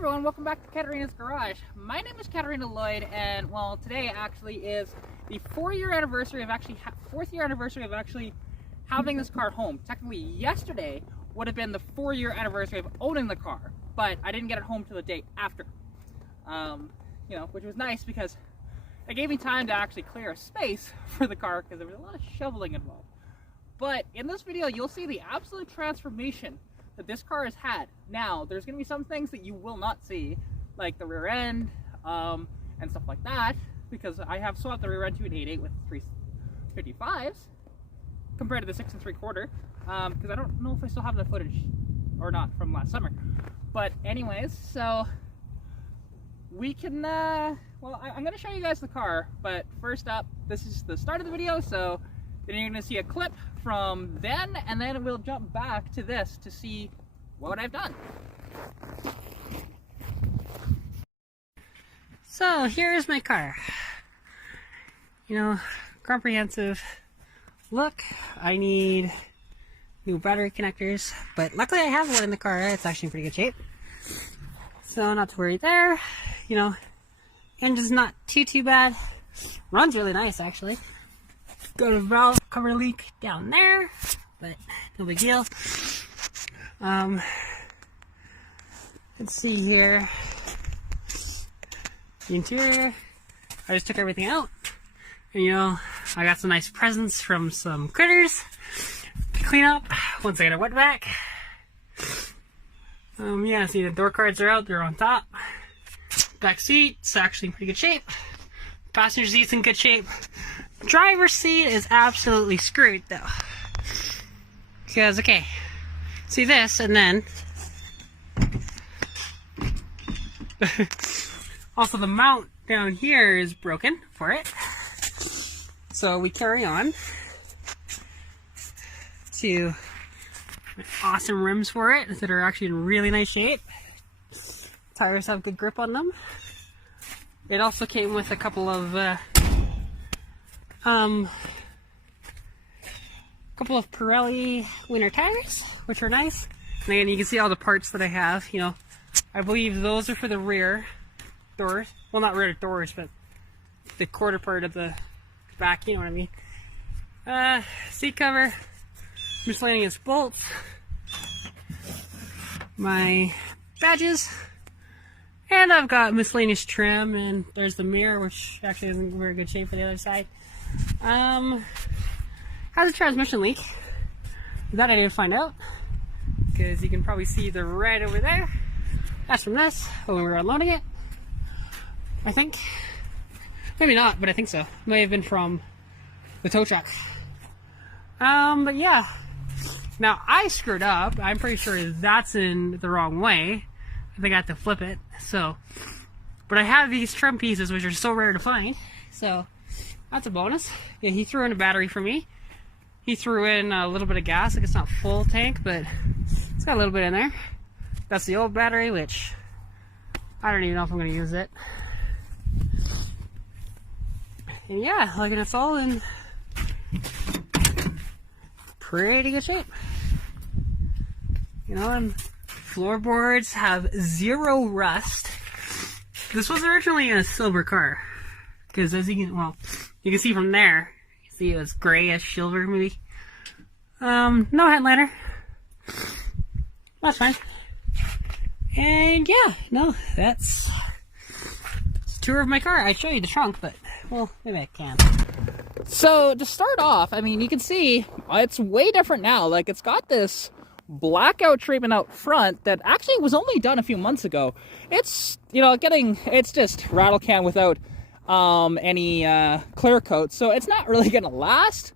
everyone, welcome back to Katarina's Garage. My name is Katarina Lloyd, and well, today actually is the 4-year anniversary of fourth year anniversary of actually having this car home. Technically, yesterday would have been the 4-year anniversary of owning the car, but I didn't get it home till the day after. Which was nice because it gave me time to actually clear a space for the car because there was a lot of shoveling involved. But in this video, you'll see the absolute transformation that this car has had. Now, there's going to be some things that you will not see, like the rear end and stuff like that, because I have swapped the rear end to an 8.8 with 355s compared to the 6 3/4, because I don't know if I still have the footage or not from last summer. But anyways, so we can, I'm going to show you guys the car, but first up, this is the start of the video, so then you're going to see a clip from then, and then we'll jump back to this to see what I've done. So here's my car. Comprehensive look. I need new battery connectors, but luckily I have one in the car. It's actually in pretty good shape, so not to worry there. Engine's not too bad. Runs really nice actually. Got a valve cover leak down there, but no big deal. Let's see here. The interior, I just took everything out. And I got some nice presents from some critters to clean up once I get a wet vac. See the door cards are out, they're on top. Back seat's actually in pretty good shape. Passenger seat's in good shape. Driver's seat is absolutely screwed though. Because, okay, see this, and then also the mount down here is broken for it. So we carry on to awesome rims for it that are actually in really nice shape. Tires have good grip on them. It also came with a couple of Pirelli winter tires, which are nice. And again, you can see all the parts that I have. I believe those are for the rear doors. Well, not rear doors, but the quarter part of the back, you know what I mean. Seat cover, miscellaneous bolts, my badges, and I've got miscellaneous trim, and there's the mirror, which actually isn't in very good shape for the other side. Has a transmission leak. That I didn't find out, because you can probably see the red over there. That's from this, when we were unloading it. I think. Maybe not, but I think so. May have been from the tow truck. But yeah. Now, I screwed up. I'm pretty sure that's in the wrong way. I think I have to flip it. So, but I have these trim pieces, which are so rare to find. So, that's a bonus. Yeah, he threw in a battery for me. He threw in a little bit of gas. Like, it's not full tank, but it's got a little bit in there. That's the old battery, which I don't even know if I'm going to use it. And yeah, like, it's all in pretty good shape. And floorboards have zero rust. This was originally a silver car, because as you can see from there, you see it was grayish silver maybe. No headliner. That's fine. And yeah, no, that's a tour of my car. I'd show you the trunk, but well, maybe I can. So to start off, I mean, you can see it's way different now. Like, it's got this blackout treatment out front that actually was only done a few months ago. It's, it's just rattle can without any clear coat, so it's not really gonna last,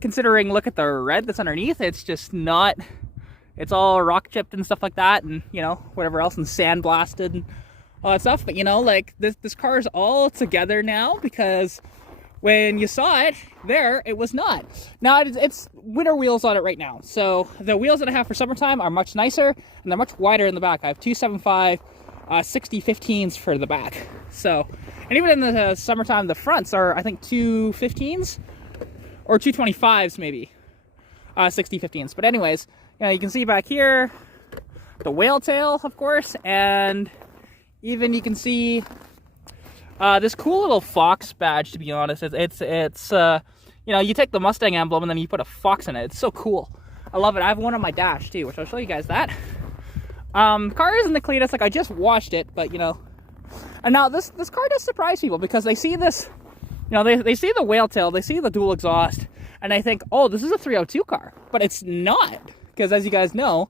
considering, look at the red that's underneath. It's just not, it's all rock chipped and stuff like that, and whatever else, and sand blasted and all that stuff. But like, this car is all together now, because when you saw it there, it was not. Now it's winter wheels on it right now, so the wheels that I have for summertime are much nicer, and they're much wider in the back. I have 275 60/15s for the back. So, and even in the summertime, the fronts are, I think, 215s or 225s maybe, 60/15s. But anyways, you can see back here the whale tail, of course, and even you can see this cool little fox badge, to be honest. It's you know, you take the Mustang emblem and then you put a fox in it. It's so cool. I love it. I have one on my dash too, which I'll show you guys that. Car isn't the cleanest, like I just washed it, but you know. And now this car does surprise people because they see this, you know, they see the whale tail, they see the dual exhaust, and they think, oh, this is a 302 car. But it's not, because as you guys know,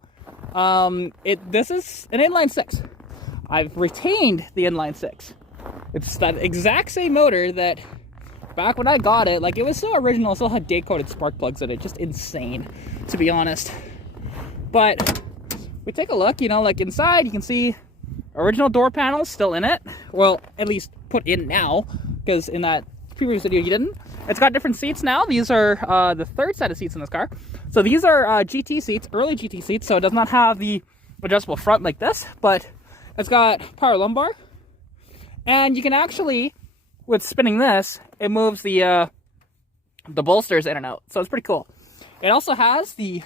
this is an inline 6. I've retained the inline 6. It's that exact same motor that back when I got it, like it was so original, still had date-coded spark plugs in it, just insane, to be honest. But we take a look, you know, like inside you can see original door panels still in it. Well, at least put in now, because in that previous video you didn't. It's got different seats now. These are the third set of seats in this car. So these are GT seats, early GT seats, so it does not have the adjustable front like this, but it's got power lumbar. And you can actually, with spinning this, it moves the bolsters in and out. So it's pretty cool. It also has the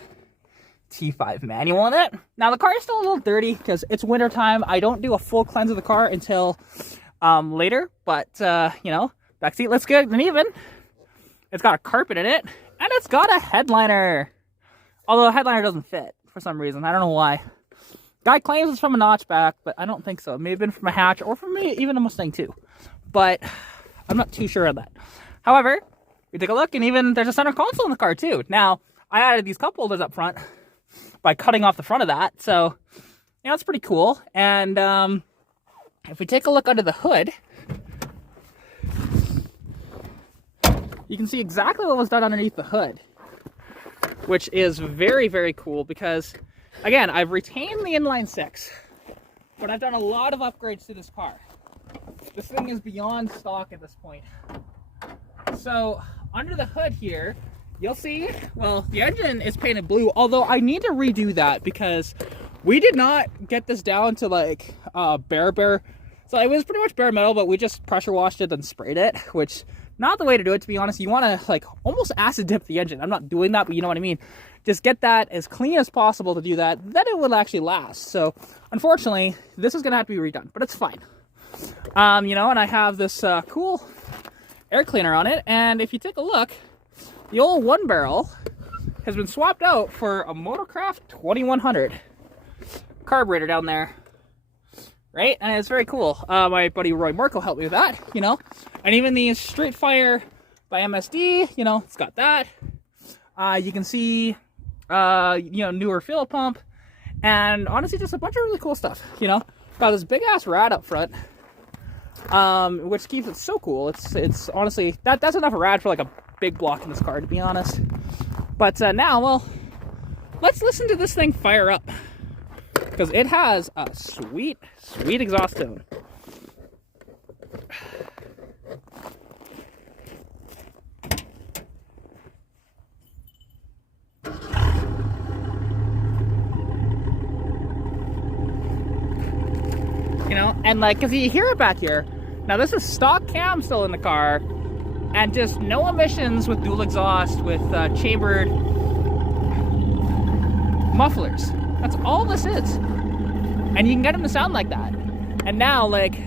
T5 manual in it. Now the car is still a little dirty because it's winter time. I don't do a full cleanse of the car until later, but you know, back seat looks good and even. It's got a carpet in it, and it's got a headliner. Although the headliner doesn't fit for some reason. I don't know why. Guy claims it's from a notchback, but I don't think so. It may have been from a hatch or from even a Mustang too. But I'm not too sure of that. However, we take a look, and even there's a center console in the car too. Now, I added these cup holders up front by cutting off the front of that. So, you know, it's pretty cool. And if we take a look under the hood, you can see exactly what was done underneath the hood, which is very, very cool because, again, I've retained the inline 6, but I've done a lot of upgrades to this car. This thing is beyond stock at this point. So, under the hood here, you'll see, well, the engine is painted blue, although I need to redo that because we did not get this down to like bare. So it was pretty much bare metal, but we just pressure washed it and sprayed it, which not the way to do it, to be honest. You want to like almost acid dip the engine. I'm not doing that, but you know what I mean. Just get that as clean as possible to do that. Then it will actually last. So unfortunately, this is going to have to be redone, but it's fine. You know, and I have this cool air cleaner on it. And if you take a look, the old one barrel has been swapped out for a Motorcraft 2100 carburetor down there. Right? And it's very cool. My buddy Roy Marco helped me with that, you know. And even the Straight Fire by MSD, you know, it's got that. You can see, you know, newer fuel pump. And honestly, just a bunch of really cool stuff, you know. Got this big-ass rad up front, which keeps it so cool. It's honestly, that's enough rad for like a big block in this car, to be honest. But now, well, let's listen to this thing fire up. Because it has a sweet, sweet exhaust tone. You know, and like, because you hear it back here. Now this is stock cam still in the car. And just no emissions with dual exhaust, with chambered mufflers. That's all this is. And you can get them to sound like that. And now, like,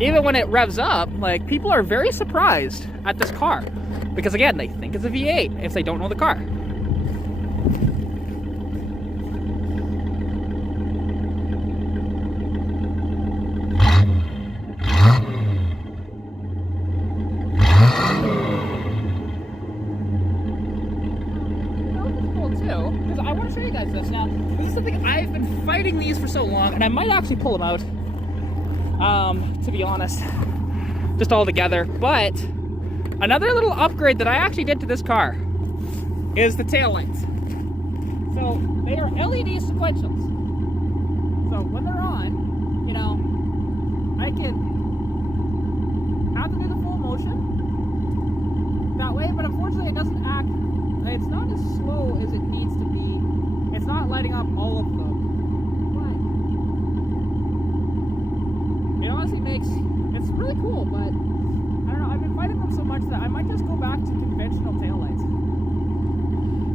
even when it revs up, like, people are very surprised at this car. Because, again, they think it's a V8 if they don't know the car. I want to show you guys this. Now, this is something I've been fighting these for so long, and I might actually pull them out, to be honest, just all together. But another little upgrade that I actually did to this car is the tail lights. So they are LED sequentials. So when they're on, you know, I can have to do the full motion that way, but unfortunately it doesn't act. It's not as slow as it needs to be. It's not lighting up all of them. But it honestly it's really cool, but I don't know, I've been fighting them so much that I might just go back to conventional taillights.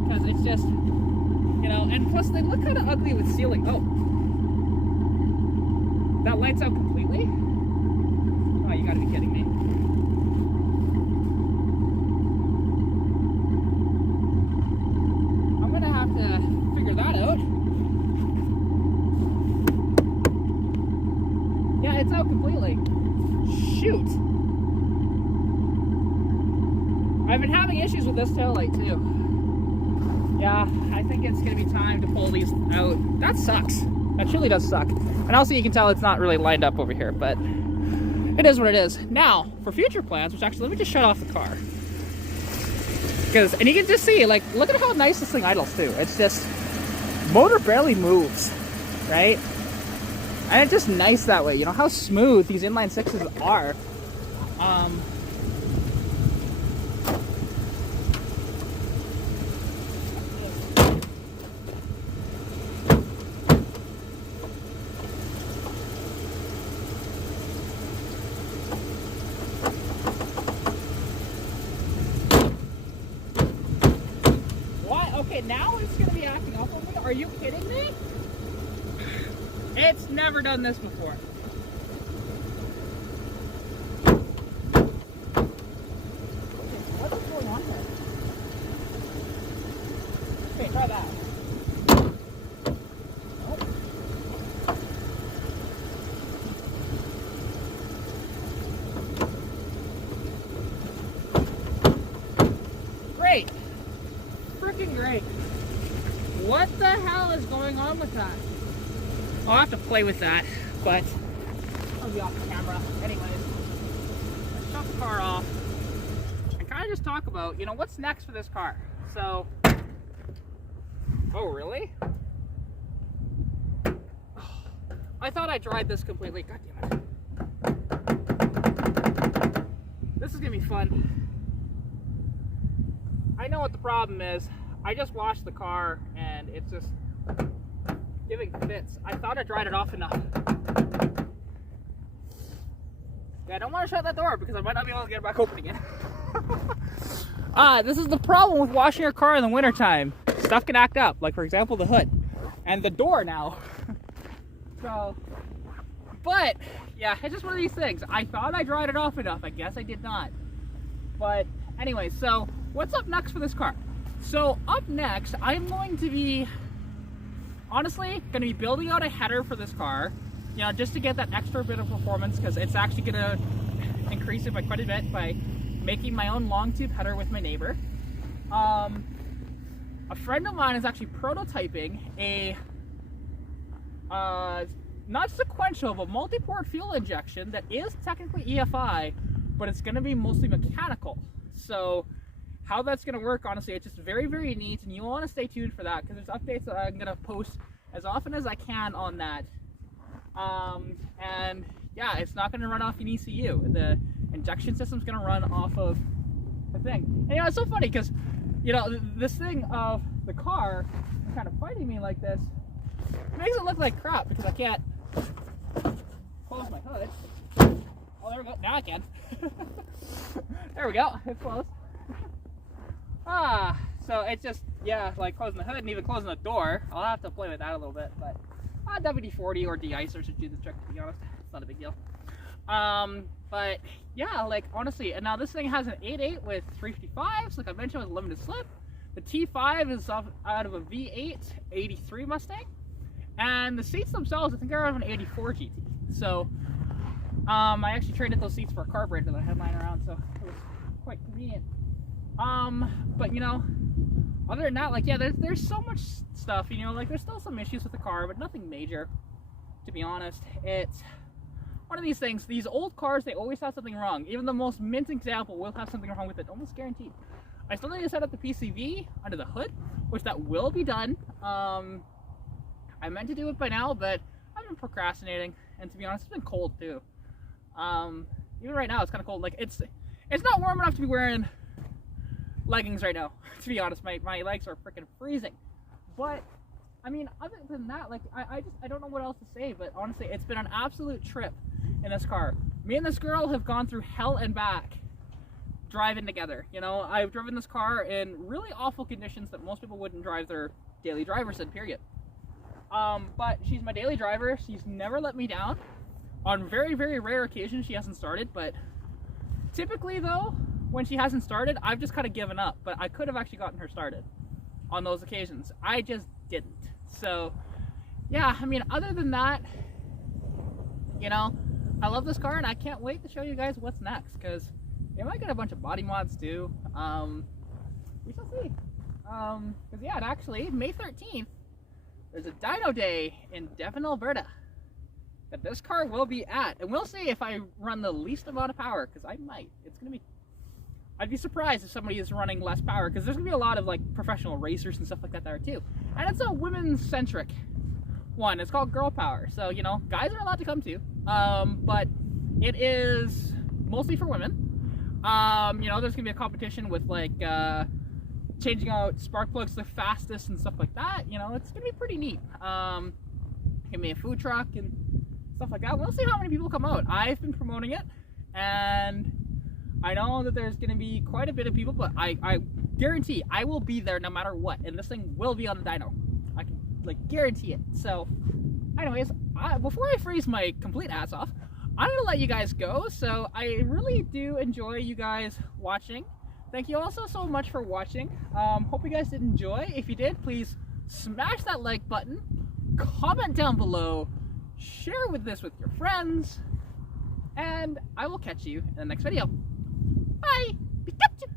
Because it's just, you know, and plus they look kind of ugly with ceiling. Oh. That lights out completely? Oh, you gotta be kidding me. I'm gonna have to figure that out. Yeah, it's out completely. Shoot. I've been having issues with this taillight too. Yeah, I think it's gonna be time to pull these out. That sucks. That truly does suck. And also you can tell it's not really lined up over here, but it is what it is. Now, for future plans, which actually, let me just shut off the car. And you can just see, like, look at how nice this thing idles too. It's just, motor barely moves, right? And it's just nice that way. You know how smooth these inline sixes are. Okay, now it's gonna be acting up on me? Are you kidding me? It's never done this before. Okay, what is going on here? Okay, try that. Nope. Great. Freaking great. What the hell is going on with that? I'll have to play with that, but I'll be off the camera. Anyways, let's shut the car off and kind of just talk about, you know, what's next for this car. So, oh really? I thought I dried this completely. God damn it. This is gonna be fun. I know what the problem is. I just washed the car and it's just giving fits. I thought I dried it off enough. Yeah, I don't want to shut that door because I might not be able to get it back open again. This is the problem with washing your car in the wintertime. Stuff can act up, like for example the hood and the door now. So, but yeah, it's just one of these things. I thought I dried it off enough. I guess I did not. But anyway, so what's up next for this car? So up next, I'm going to be, honestly, going to be building out a header for this car, you know, just to get that extra bit of performance, because it's actually going to increase it by quite a bit by making my own long tube header with my neighbor. A friend of mine is actually prototyping a, not sequential, but multi-port fuel injection that is technically EFI, but it's going to be mostly mechanical. So how that's going to work, honestly, it's just very, very neat, and you'll want to stay tuned for that because there's updates that I'm going to post as often as I can on that. And yeah, it's not going to run off an ECU. The injection system's going to run off of the thing. And you know, it's so funny because, you know, this thing of the car kind of fighting me like this makes it look like crap because I can't close my hood. Oh, there we go. Now I can. There we go. It's closed. So it's just, yeah, like closing the hood and even closing the door. I'll have to play with that a little bit, but WD-40 or de-icer should do the trick, to be honest. It's not a big deal. But yeah, like honestly, and now this thing has an 8.8 with 355s, like I mentioned, with limited slip. The T5 is out of a V8 83 Mustang, and the seats themselves, I think, are out of an 84 GT. So I actually traded those seats for a carburetor that I had lying around, so it was quite convenient. But you know, other than that, like, yeah, there's so much stuff, you know, like there's still some issues with the car, but nothing major, to be honest. It's one of these things. These old cars, they always have something wrong. Even the most mint example will have something wrong with it, almost guaranteed. I still need to set up the PCV under the hood, which that will be done. I meant to do it by now, but I've been procrastinating, and to be honest, it's been cold too. Even right now, it's kind of cold. Like it's not warm enough to be wearing leggings right now, to be honest. My legs are freaking freezing. But I mean, other than that, like I don't know what else to say, but honestly, it's been an absolute trip in this car. Me and this girl have gone through hell and back driving together. You know, I've driven this car in really awful conditions that most people wouldn't drive their daily drivers in, period. But she's my daily driver. She's never let me down. On very, very rare occasions she hasn't started, but typically though, when she hasn't started, I've just kind of given up. But I could have actually gotten her started on those occasions. I just didn't. So yeah, I mean, other than that, you know, I love this car and I can't wait to show you guys what's next, because it might get a bunch of body mods too. We shall see. Because yeah, and actually, May 13th, there's a dyno day in Devon, Alberta, that this car will be at. And we'll see if I run the least amount of power, because I might. It's going to be... I'd be surprised if somebody is running less power, because there's going to be a lot of like professional racers and stuff like that there too. And it's a women-centric one. It's called Girl Power. So, you know, guys are allowed to come too. But it is mostly for women. You know, there's going to be a competition with like changing out spark plugs the fastest and stuff like that. You know, it's going to be pretty neat. Give me a food truck and stuff like that. We'll see how many people come out. I've been promoting it, and I know that there's going to be quite a bit of people, but I guarantee I will be there no matter what, and this thing will be on the dyno. I can like guarantee it. So anyways, before I freeze my complete ass off, I'm going to let you guys go. So I really do enjoy you guys watching. Thank you also so much for watching. Hope you guys did enjoy. If you did, please smash that like button, comment down below, share this with your friends, and I will catch you in the next video. Bye! Pikachu!